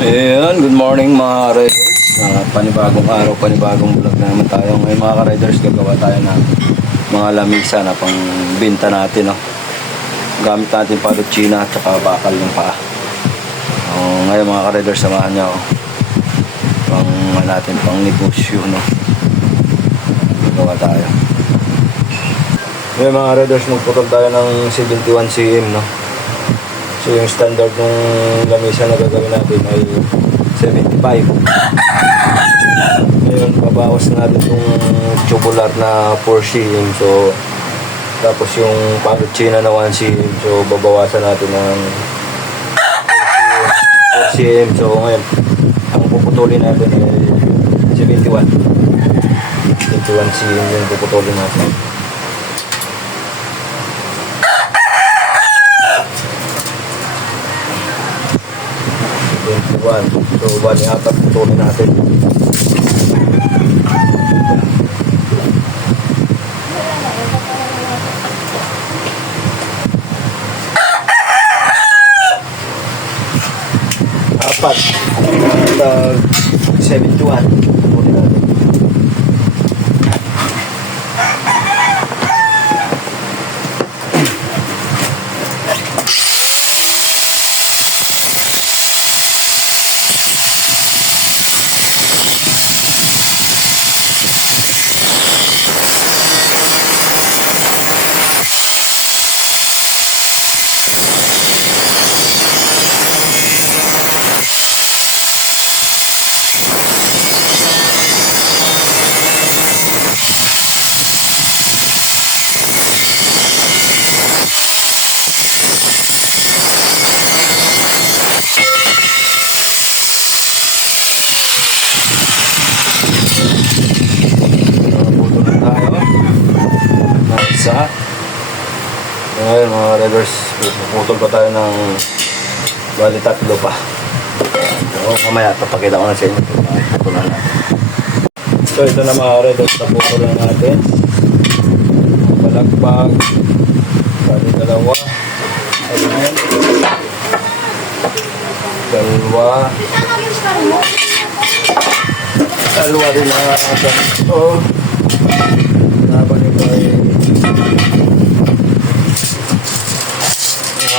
Ayan, good morning mga riders. Panibagong araw, panibagong vlog na naman tayo. Ngayon mga riders, gagawa tayo ng mga lamisa na pang binta natin. No? Gamit natin palutsina at saka bakal ng paa. Ngayon mga riders, samahan niyo ako. Pang negosyo. No? Gagawa tayo. Ngayon mga riders, magputol tayo ng 71 cm. No? So yung standard ng lamisa na gagawin natin ay 75. Ngayon babawas natin itong tubular na 4 cm. So tapos yung palutsina na 1 cm. So babawasan natin ng 4 cm. So ngayon ang puputulin natin ay 71 cm yung puputulin natin. So, bali apat putulin natin. Apat. 71. Putulin natin. Isa. Ngayon mga riders, puputol pa tayo ng bali tatlo pa. So, mamaya papakita ko na sa inyo putulan natin. So ito na mga riders, naputulan natin. Balagbag, bali dalawa. Ayan. Dalawa rin ang ating ito.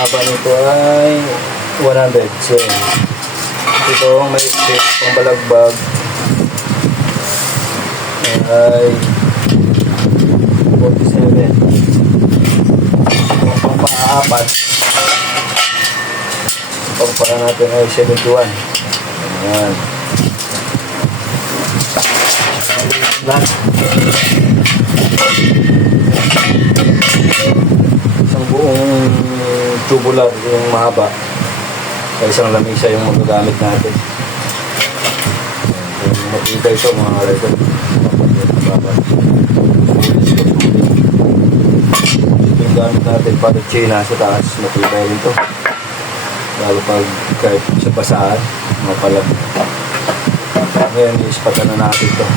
Haba nito ay $100. So, ito may isip pang balagbag ay 47. Pang pang-apat pang para natin ay 71. Ayan. Isang buong tubular yung mahaba sa isang lamisa yung magagamit natin. Matibay ito mga riders. Ito yung gamit natin palutsina sa taas. Matibay rin ito lalo pag kahit sa basahan mapalag. Ngayon ispatan na natin ito.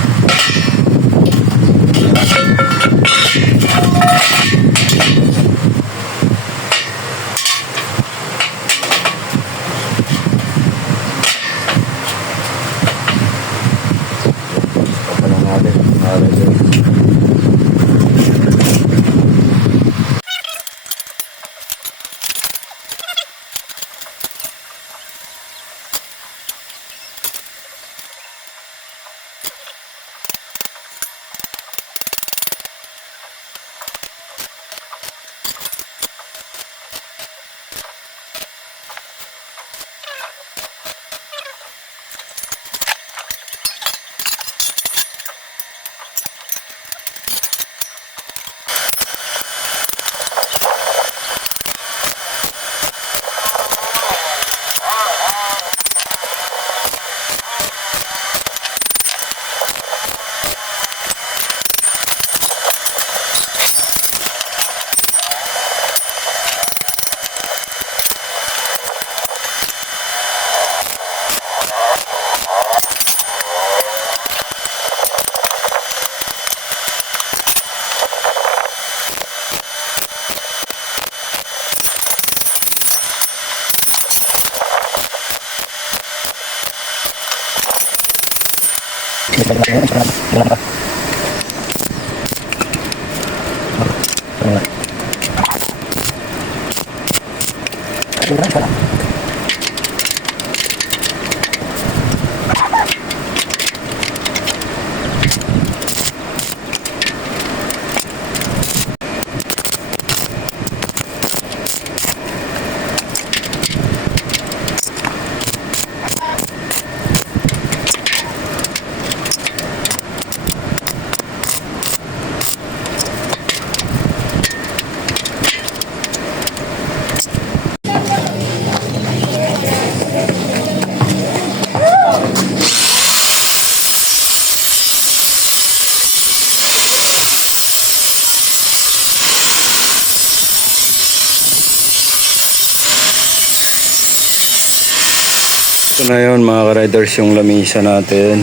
Ito na yun mga ka-riders, yung lamisa natin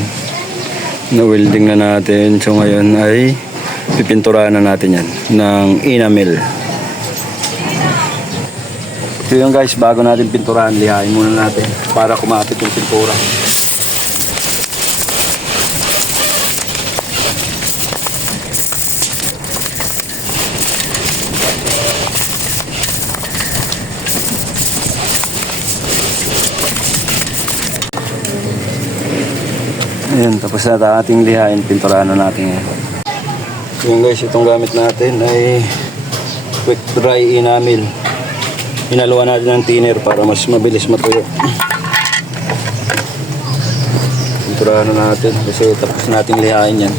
na welding na natin. So ngayon ay pipinturahan na natin yan ng enamel. Ito yun guys, bago natin pinturahan, lihain muna natin para kumapit yung pintura. Ayan, tapos na ating lihain, pinturahan na natin yan. Yung guys, itong gamit natin ay quick dry enamel. Hinaluan natin ng thinner para mas mabilis matuyo. Pinturahan na natin kasi tapos nating lihain yan.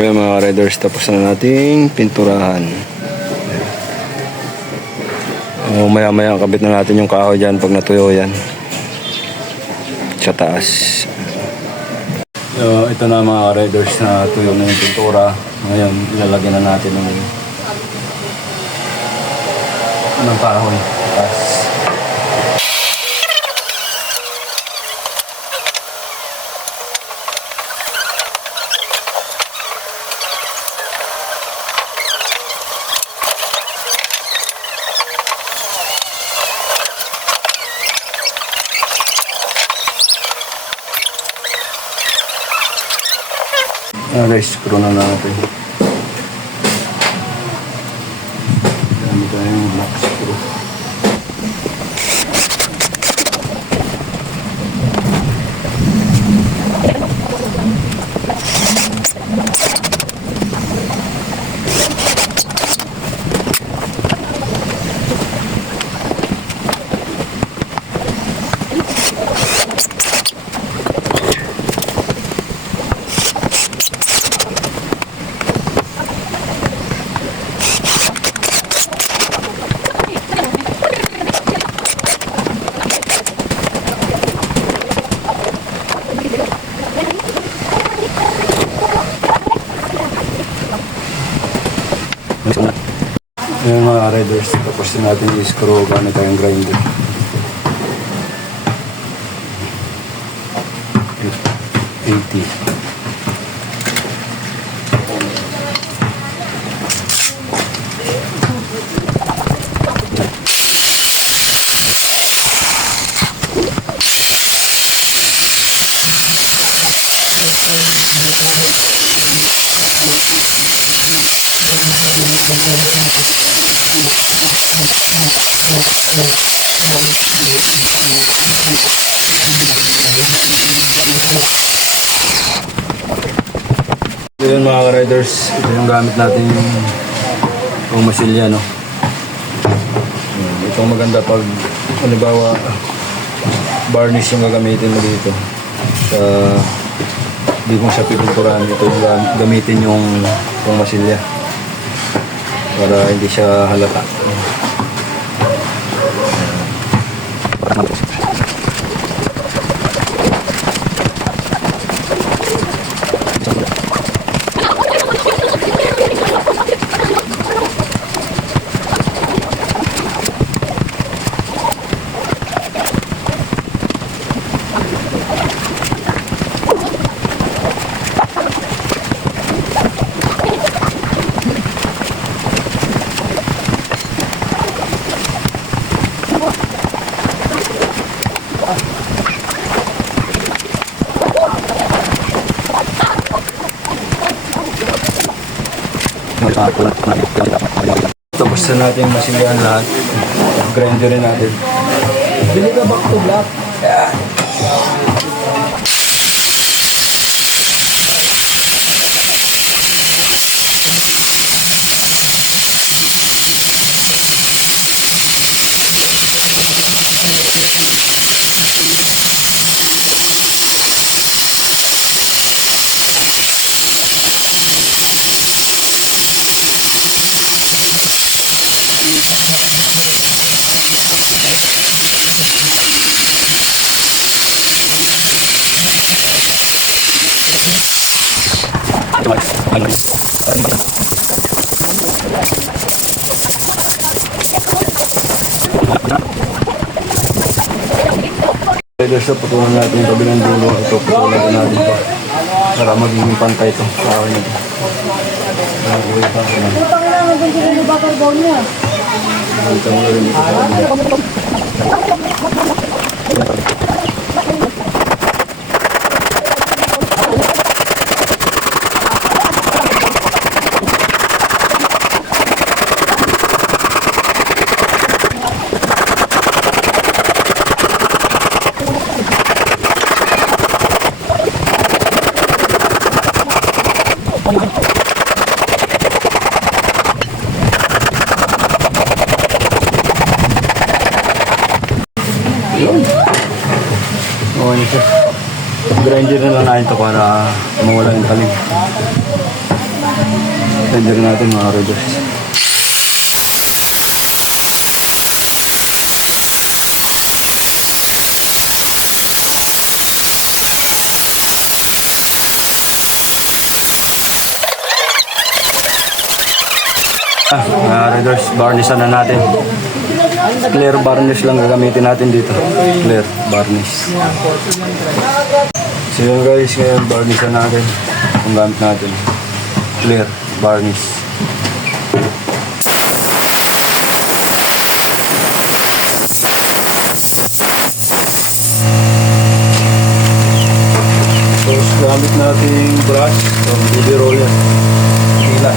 Kaya mga riders, tapos na nating pinturahan. Maya maya kabit na natin yung kahoy dyan pag natuyo yan sa taas. Ito na mga riders, na tuyo na yung pintura. Ngayon ilalagyan na natin ng kahoy sa taas. Screw na natin. Dami tayong black screw. Ayan mga riders, tapos na natin i-screw gamit tayong grinder. 80. Ito yun mga ka-riders, ito yung gamit natin yung masilya, no? Ito maganda pag halimbawa varnish yung gagamitin mo dito sa hindi mo siya pipinturahan. Ito yung gamitin yung masilya para hindi siya halata. Tapos na natin masilihan lahat. Grinder rin natin. Bili ka back to black. Riders na putulan natin yung kabilang dulo. Ito putulan natin ito. Para magiging pantay ito. Sa akin ito. Utang na naman din sila yung butter bone niya. Ito mo rin ito sa kabila. Yun. Okay na siya. Grinder na lang natin ito para mawala yung talim. Grinder natin mga riders. Mga riders, varnissan na natin. Clear varnish lang gagamitin natin dito. Clear varnish. So yun guys, ngayon varnissan natin. Kung gamit natin. Clear varnish. Tapos gamit natin brush. So baby roller. Hila.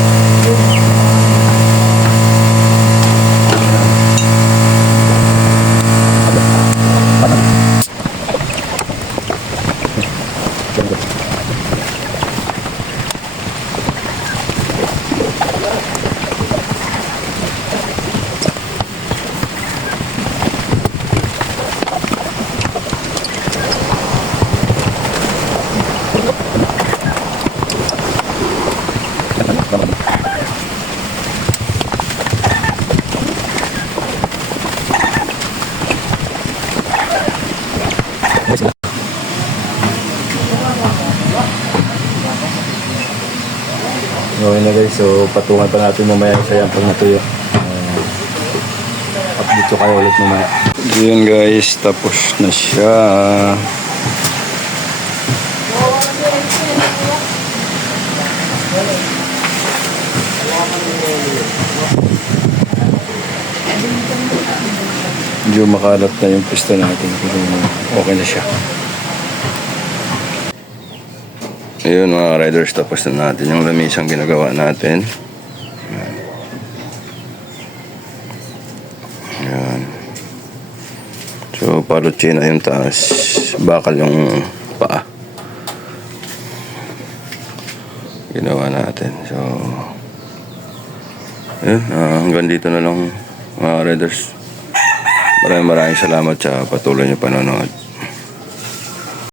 Okay na guys, so patungan pa natin mamaya isa yan pag natuyo. Update ko kayo ulit mamaya. Yun guys, tapos na siya. Medyo makalat na yung pista natin pero okay na siya. Ayun mga riders, tapos na natin yung lamisang ginagawa natin. Ayan. So palutsin na yung taas, bakal yung paa. Ginawa natin. So ayun, hanggang dito na lang mga riders. Maraming salamat sa patuloy niyo panonood.